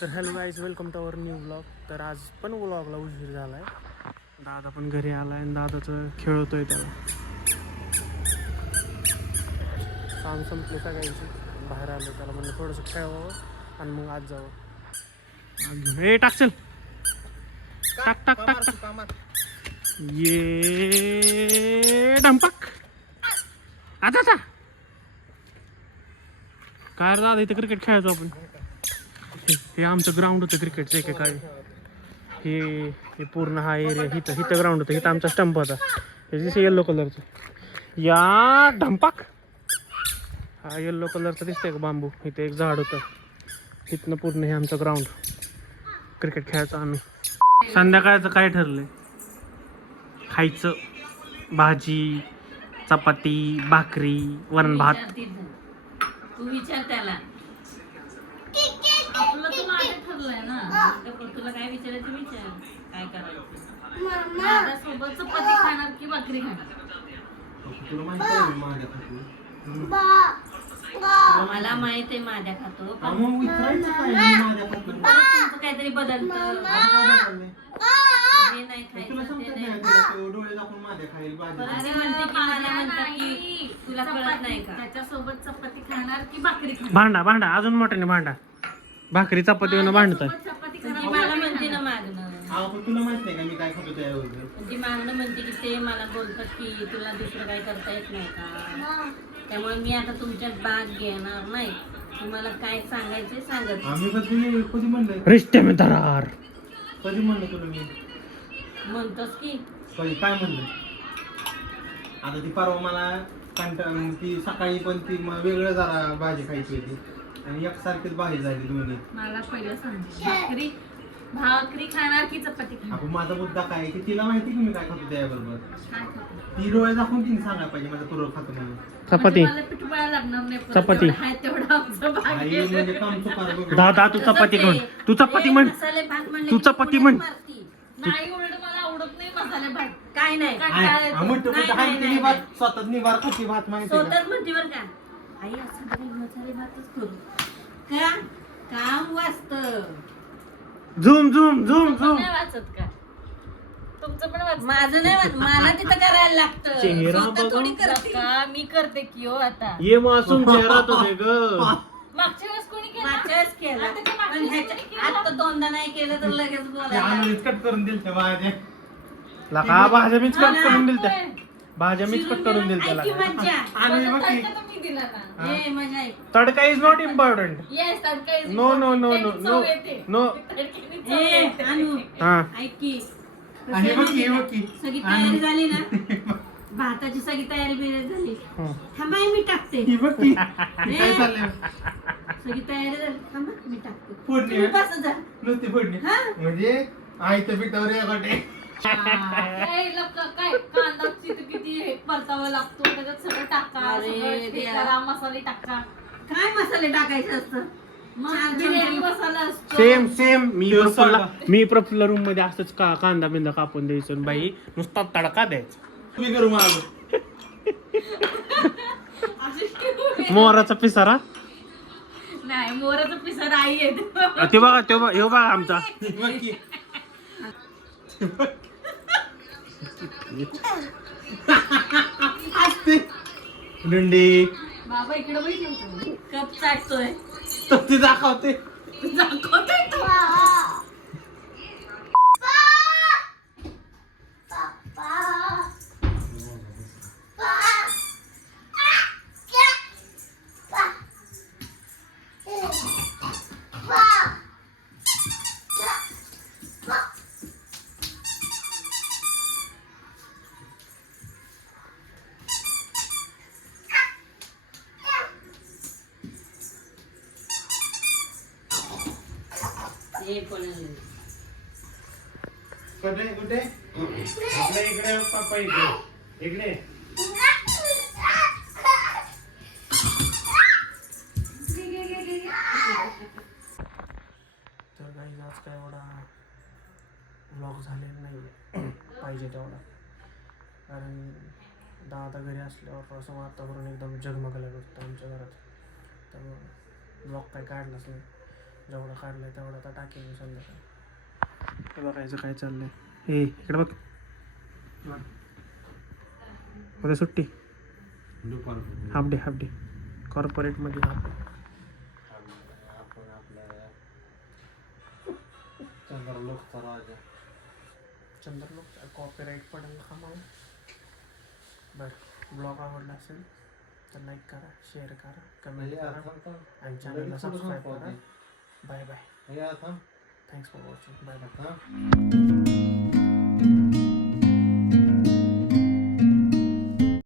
तर hello guys, welcome to our new blog. तर आज पण व्लॉगला उशीर झाला आहे. दादा पण घरी आला आहे आणि दादाचं खेळतोय त्याला. काम संपले सगळ्यांची, बाहेर आलो त्याला म्हणलं थोडंसं खेळावं आणि मग आज जावं. हे टाक चल, टाक टाक टाक टाक. ये ढंपक आता आता काय रे दादा, इथं क्रिकेट खेळायचो आपण. हे आमचं ग्राउंड होतं क्रिकेटचं एकेकाळी. हे पूर्ण हा एरिया, हिथं ग्राउंड होतं, हिथं आमचा स्टंप होता. हे दिसतं येल्लो कलरचं, या ढंपाक. हा येल्लो कलरचं दिसतंय का बांबू, इथं एक झाड होतं. इथनं पूर्ण हे आमचं ग्राउंड, क्रिकेट खेळायचं आम्ही. संध्याकाळचं काय ठरलंय खायचं? भाजी, चपाती, भाकरी, वरण भात. तू विचार त्याला. आपलं तू माझं ठरलंय ना, तुला काय विचारायचं विचार. काय करायचं? माझ्यासोबत चपाती खाणार की भाकरी खाणार? मला माहित आहे माझ्या खातो, तुमचं काहीतरी बदलतं. हे नाही खायचं, ते नाही. अरे म्हणते की मला म्हणतात की तुला कळत नाही का? त्याच्यासोबत चपाती खाणार की भाकरी खाणार? भांडा भांडा अजून मोठ्याने भांडा. भाकरी चपातीवर भांडताय. मला म्हणते ना मागणं, तुला माहित नाही का मी काय खातो त्यावर? ती मागणं म्हणते की ते मला बोलतात की तुला दुसरं काय करता येत नाही का? त्यामुळे मी आता तुमच्यात भाग घेणार नाही. तुम्हाला काय सांगायचे सांगत. आम्ही कधी म्हणलं? रिश्ते में दरार. कधी म्हणलं तुला मी? म्हणतोस की कधी काय म्हणलं? आता ती परवा मला ती सकाळी पण ती वेगळं जरा भाजी खायची होती आणि एकसारखीच भाजी झाली दोन्ही. मला पहिलं सांग, भाकरी खाणार की चपाती खाणार? आपण माझा मुद्दा काय आहे की तिला माहिती की मी काय खातो त्याबरोबर. काय खातो? ती डोळे दाखवून तिने सांगायला पाहिजे माझा पूर्व खातो म्हणून. चपाती मला पिठवायला लागणार नाही परत. चपाती. जेवढं आहे तेवढं आमचं भाग्य. आई म्हणजे काम चुकार बघ. दादा तू चपाती म्हण, तू चपाती म्हण, मसाले भात म्हणले तू की चपाती पुण्यात म्हण. मारती. नाही, उलट मला आवडत नाही मसाले भात. काय नाही तिने भात स्वतःच निभार खाती भात माहिती आहे का? स्वतःच म्हणते बरं का, आई असं तरी मसाले भातच करू का? काम वाचतं. Zoom zoom zoom zoom. नाही वाचत का? तुमचं पण वाचत. माझं नाही वाचत, मला तिथं करायला लागतं. चेहरा स्वतः थोडी बघून. करते का? मी करते की हो आता. ये मासूम चेहरा तो दे ग. मागच्या वेळेस कोणी केलं? मागच्या वेळेस केलं. पण आता दोनदा नाही केलं तर लगेच ते बोलायला. आम्ही कट करून दिल त्या भाज्या. लका भाज्या मीच कट करून दिल त्या. होय. भाज्या मीच कट करून दिल त्याला. ऐकी मज्जा. आणि बघ की. तुम्ही दिला ना. ए मजा आहे. Tadka is not important. Yes, tadka is no no no no important. No चव येते. नो. तडक्याने चव येते. अनु, हा ऐक की. आणि बघ की, बघ की. सगळी तयारी झाली ना, भाताची सगळी तयारी बियारी झाली. थांबा मी टाकते. ही बघ की. काय चाललंय? सगळी तयारी झाली, थांबा मी टाकते. फोडणी तुम्ही बसा जा. नुसती फोडणी हा? म्हणजे आईच्या पिठावर एखादे काय कांदा किती परतावा लागतो, त्याच्यात सगळं टाका, अरे सगळं हे देवा. करा, मसाले टाका. काय मसाले टाकायचे असतं? मग चार बिर्याणी चमचे. मसाला असतो. सेम सोडा. मी प्रफुल्ल रूम मध्ये असंच कांदा बिंदा कापून द्यायचो आणि बाई नुसता तडका द्यायचा. तुम्ही करू मला मोराचा पिसारा. नाही, मोराचं पिसर आई येत. ते बघा ह्यो बघा आमचा. बघ की. असते डुंडी बाबा इकडे बैठलो. कप चाटतोय. तर ती दाखवते. दाखवतोय तो. हे कोणाला? कुठे कुठे आपल्या इकडे पापा इकडे तर काही आज काय एवढा व्लॉग झालेला नाही पाहिजे तेवढा, कारण दादा घरी असल्यावर असं वातावरण एकदम जगमगायला होतं आमच्या घरात, त्यामुळं ब्लॉग काय काढलाच नाही. जेवढं काढलंय तेवढं आता टाकेन मी संध्याकाळी. हे बघायचं काय चाललंय. हे इकडे बघ, उद्या सुट्टी, हाफ डे कॉर्पोरेटमध्ये हाफ डे. आपण आपल्या चंद्रलोकचा राजा. चंद्रलोक कॉपीराईट पडेल का मला? बरं, ब्लॉग आवडला असेल तर लाईक करा, शेअर करा, कमेंट करा आणि चॅनलला सबस्क्राईब करा. Bye bye. Thanks for watching. Bye bye.